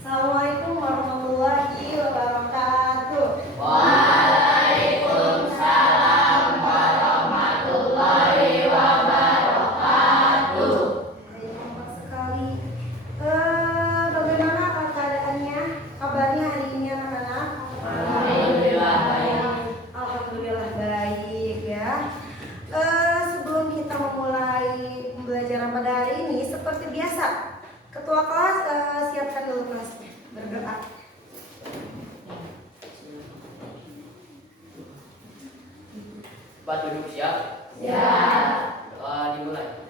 Assalamualaikum warahmatullahi wabarakatuh. Waalaikumsalam warahmatullahi wabarakatuh. Baik sekali. Bagaimana keadaannya? Kabarnya hari ini anak-anak? Alhamdulillah baik. Alhamdulillah baik ya. Sebelum kita memulai pembelajaran pada hari ini, seperti biasa, ketua kelas siapkan dulu kelasnya. Berdoa. Pak duduk siap? Siap. Doa dimulai.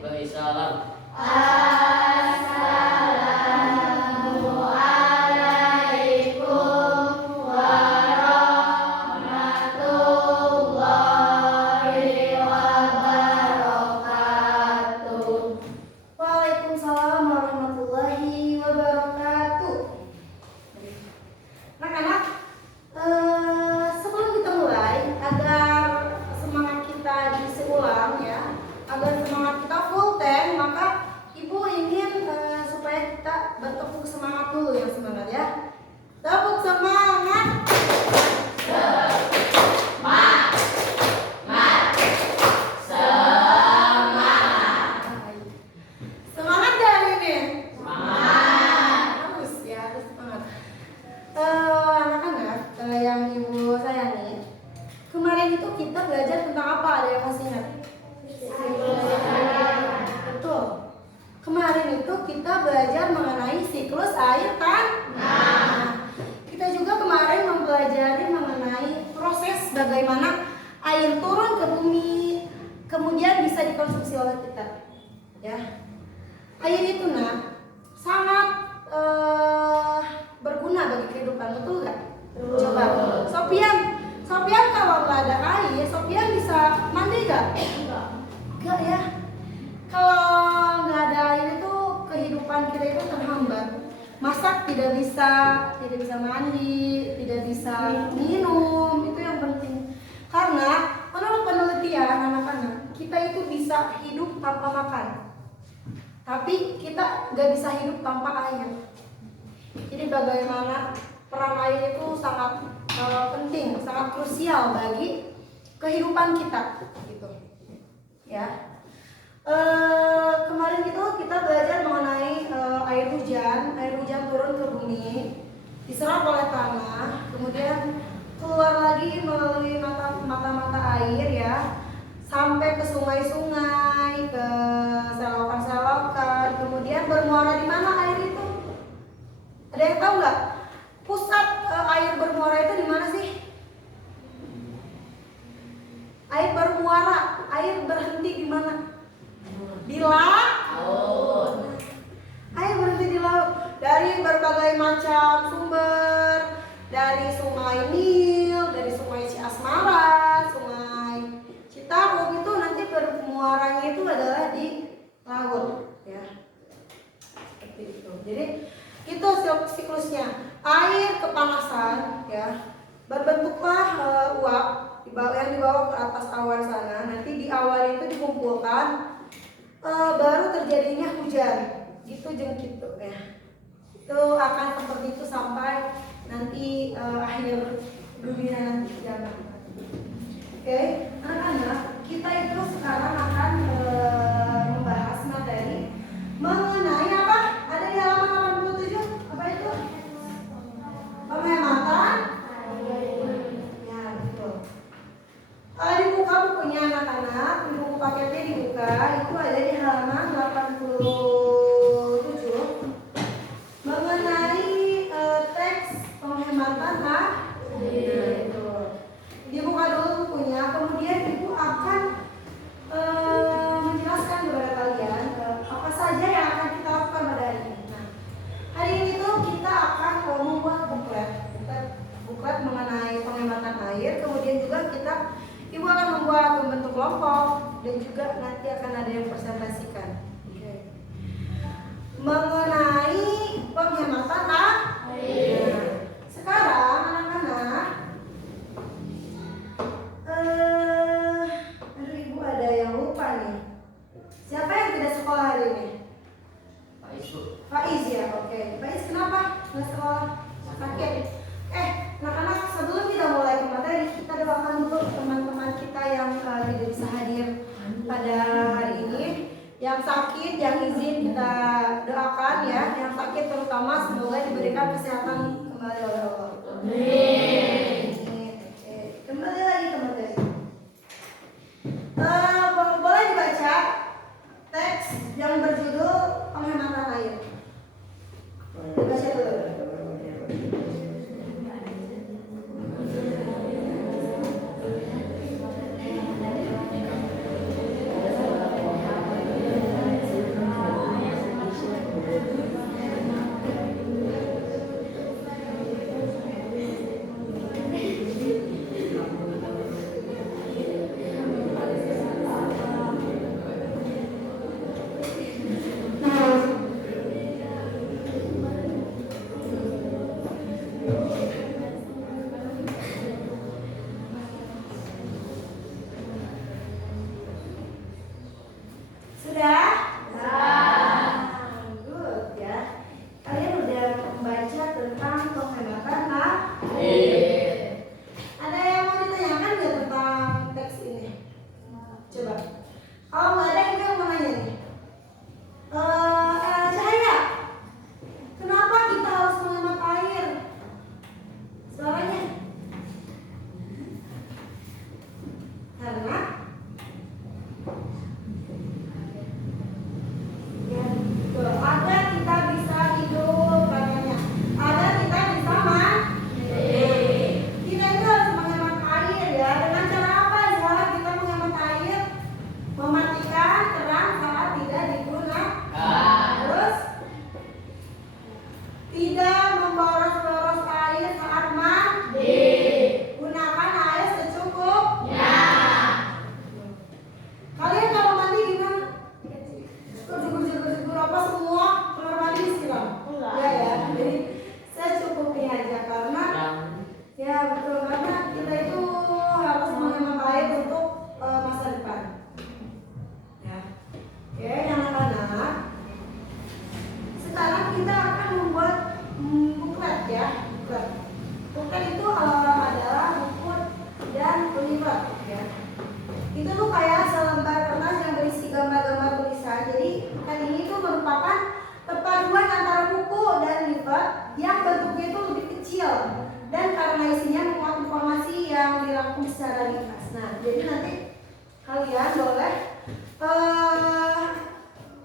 Beri salam. Waalaikumsalam warahmatullahi wabarakatuh. Anak-anak, sebelum kita mulai, agar semangat kita diisi ulang ya, agar semangat kita full tank, maka ibu ingin supaya kita bertepuk semangat dulu, yang semangat ya. Tepuk semangat. Semangat gak hari ini? Harus ya, harus semangat. Anak-anak yang ibu sayangi, kemarin itu kita belajar tentang apa? Ada yang masih ingat? Betul. Kemarin itu kita belajar mengenai siklus air tanah. Kita juga kemarin mempelajari mengenai proses bagaimana air turun ke bumi, kemudian bisa dikonsumsi oleh kita. Ya. Air itu sangat berguna bagi kehidupan, betul nggak? Coba, Sofian kalau nggak ada air, Sofian bisa mandi nggak? Nggak ya. Kalau nggak ada air itu kehidupan kita itu terhambat. Masak tidak bisa mandi, tidak bisa minum, itu yang penting. Karena menurut penelitian anak-anak, kita itu bisa hidup tanpa makan. Tapi kita nggak bisa hidup tanpa air. Jadi bagaimana peran air itu sangat penting, sangat krusial bagi kehidupan kita, gitu. Ya. Kemarin itu kita belajar mengenai air hujan turun ke bumi, diserap oleh tanah, kemudian keluar lagi melalui mata-mata air ya, sampai ke sungai-sungai, ke selokan-selokan, kemudian bermuara di mana air itu? Ada yang tahu nggak? Pusat air bermuara itu di mana sih? Air bermuara, air berhenti di mana? Di laut. Air berhenti di laut. Dari berbagai macam sumber, dari sungai Nil, dari sungai Ciasmara, sungai Citarum, itu nanti bermuaranya itu adalah di laut, ya. Seperti itu. Jadi itu siklusnya. Air kepanasan, ya, berbentuklah uap yang dibawa ke atas awan sana. Nanti di awan itu dikumpulkan, baru terjadinya hujan. Gitu gitu ya. Itu akan seperti itu sampai nanti akhir dunia nanti zaman. Oke, anak-anak, kita itu sekarang akan membahas materi mengenai apa? Ada di halaman 87? air. Kemudian juga Ibu akan membentuk kelompok dan juga nanti akan ada yang presentasikan. Mengenai penghematan air. Sekarang anak-anak, aduh Ibu ada yang lupa nih. Siapa yang tidak sekolah hari ini? Faiz ya, oke. Faiz kenapa nggak sekolah? Sakit. Anak-anak, sebelum kita mulai ke materi, kita doakan dulu teman-teman kita yang tidak bisa hadir pada hari ini. Yang sakit, yang izin kita doakan ya. Yang sakit terutama semoga diberikan kesehatan kembali oleh Allah. Amin. Oke. Kembali lagi ke materi. Boleh dibaca teks yang berjudul penghematan air. Dibaca dulu.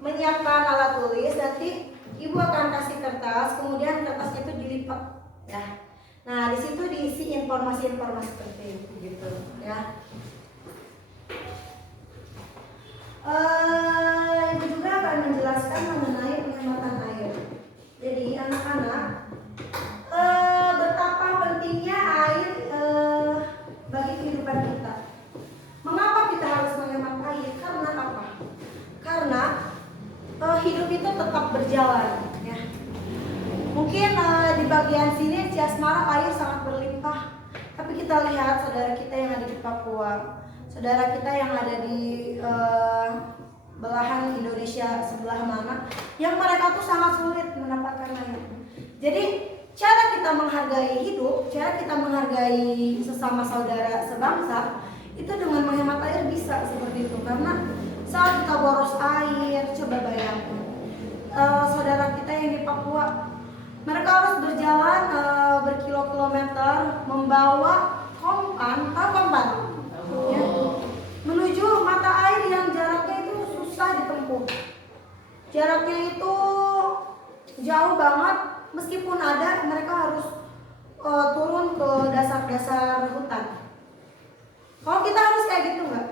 Menyiapkan alat tulis, nanti Ibu akan kasih kertas, kemudian kertasnya itu dilipat ya. Nah, di situ diisi informasi-informasi penting gitu ya. Ibu juga akan menjelaskan mengenai penghematan air. Jadi anak-anak, betapa pentingnya air bagi kehidupan kita. Mengapa kita harus menghemat air? Karena apa? Karena hidup itu tetap berjalan ya. Mungkin di bagian sini Ciasmara air sangat berlimpah, tapi kita lihat saudara kita yang ada di Papua, saudara kita yang ada di belahan Indonesia sebelah mana, yang mereka tuh sangat sulit mendapatkan air. Jadi cara kita menghargai hidup, cara kita menghargai sesama saudara sebangsa itu dengan menghemat air bisa seperti itu. Karena saat kita boros air, coba bayangkan saudara kita yang di Papua, mereka harus berjalan berkilo-kilometer membawa kompan, kompan ya, menuju mata air yang jaraknya itu susah ditempuh. Jaraknya itu jauh banget, meskipun ada mereka harus turun ke dasar-dasar hutan. Kalau kita harus kayak gitu nggak?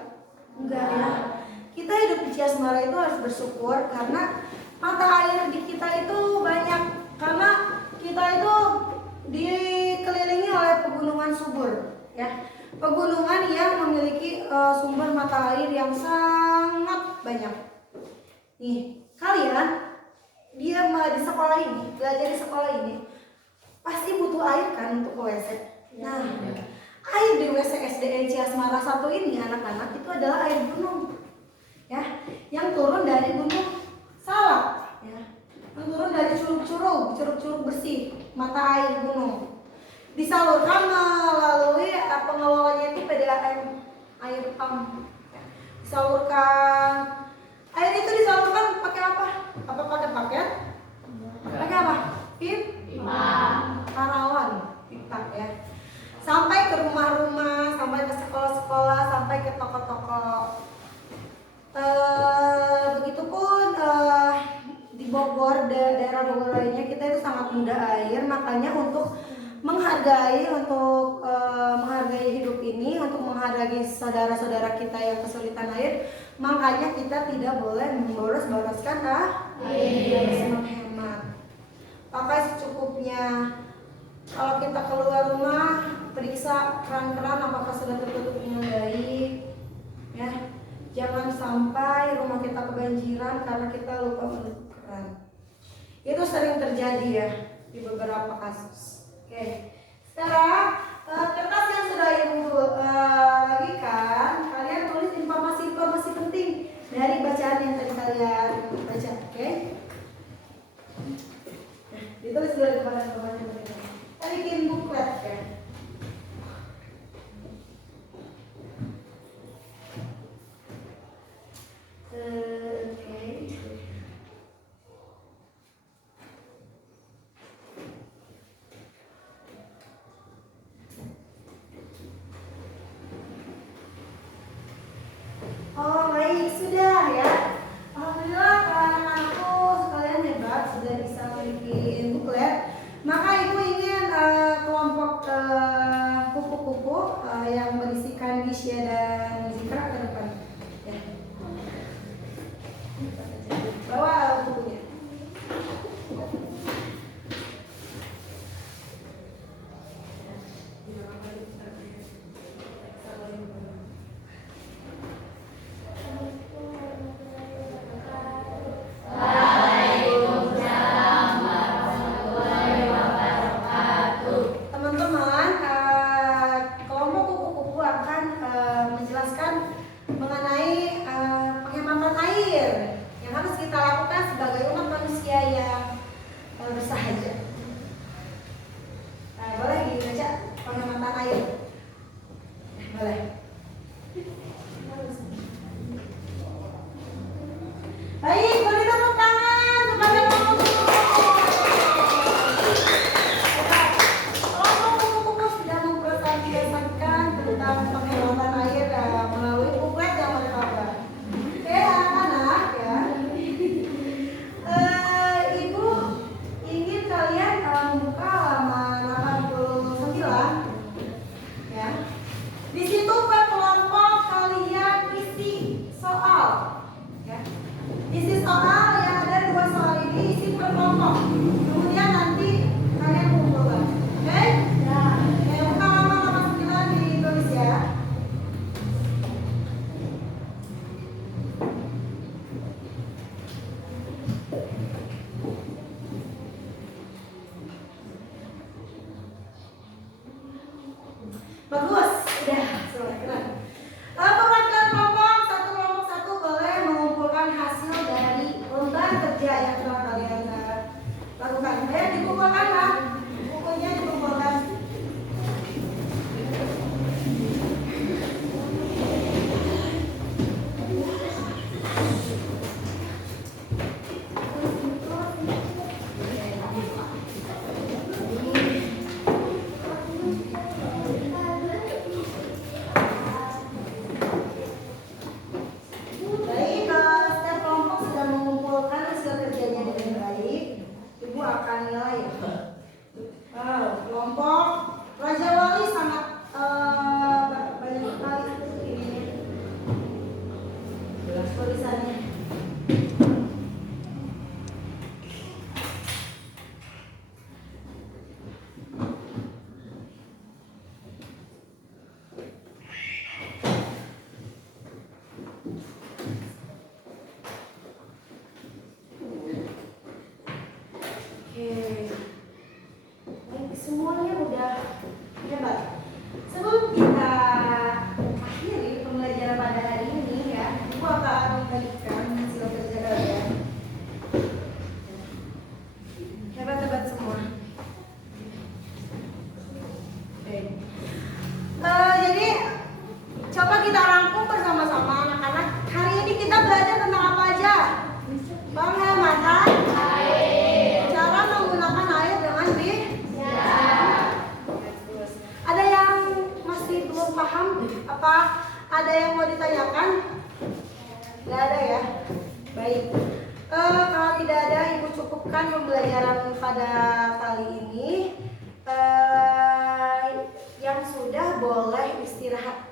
Enggak ya. Kita hidup di Ciasmara itu harus bersyukur karena mata air di kita itu banyak, karena kita itu dikelilingi oleh pegunungan subur ya. pegunungan yang memiliki sumber mata air yang sangat banyak. Nih, kalian dia di sekolah ini, belajar di sekolah ini pasti butuh air kan untuk ke WC. Nah, air di WC SDN Ciasmara 1 ini anak-anak itu adalah air gunung. Ya, yang turun dari Gunung Salak, ya. Yang turun dari curug-curug bersih, mata air gunung. Disalurkan melalui pengelolanya itu PDAM air pump. Disalurkan. Air itu disalurkan pakai apa? Apa pakai paket? Pakai apa? Pipa. Parawan, pipa ya. Sampai ke rumah-rumah, sampai ke sekolah-sekolah, sampai ke toko-toko. Begitupun di Bogor, daerah Bogor lainnya kita itu sangat mudah air, makanya untuk menghargai hidup ini, untuk menghargai saudara-saudara kita yang kesulitan air, makanya kita tidak boleh memboros-boroskan air. Harus menghemat, pakai secukupnya. Kalau kita keluar rumah, periksa keran-keran apakah sudah tertutup dengan baik, ya. Jangan sampai rumah kita kebanjiran karena kita lupa menutup keran. Itu sering terjadi ya di beberapa kasus. Oke, sekarang kertas yang sudah ibu bagikan, kalian tulis informasi-informasi penting dari bacaan yang tadi kalian baca. Oke, nah, ditulis dulu informasi penting. Kita bikin buklet ya. Oh baik, sudah ya. Alhamdulillah anak-anakku sekalian hebat, sudah bisa bikin buklet. Maka ibu ingin kelompok kupu-kupu yang berisikan Gisya dan Zikra ke depan ya. Bawa bukunya. Bagus, udah selesai keren. Perwakilan kelompok satu boleh mengumpulkan hasil dari lembar kerja yang telah kalian lakukan. Dikumpulkan lah, bukunya dikumpulkan. Kelompok Raja Wali sangat banyak sekali ini tulisannya. Baik, semuanya udah hebat. Sebelum kita akhiri pembelajaran pada hari ini ya, Ibu akan membagikan hasil kerja kalian. Hebat-hebat semua. Oke. Jadi coba kita rangkum bersama-sama anak-anak. Hari ini kita belajar tentang apa aja? Penghematan air. Cara menggunakan air dengan bijak. Ada yang masih belum paham? Apa ada yang mau ditanyakan? Tidak ada ya? Baik. Kalau tidak ada, Ibu cukupkan pembelajaran pada kali ini. Yang sudah boleh istirahat.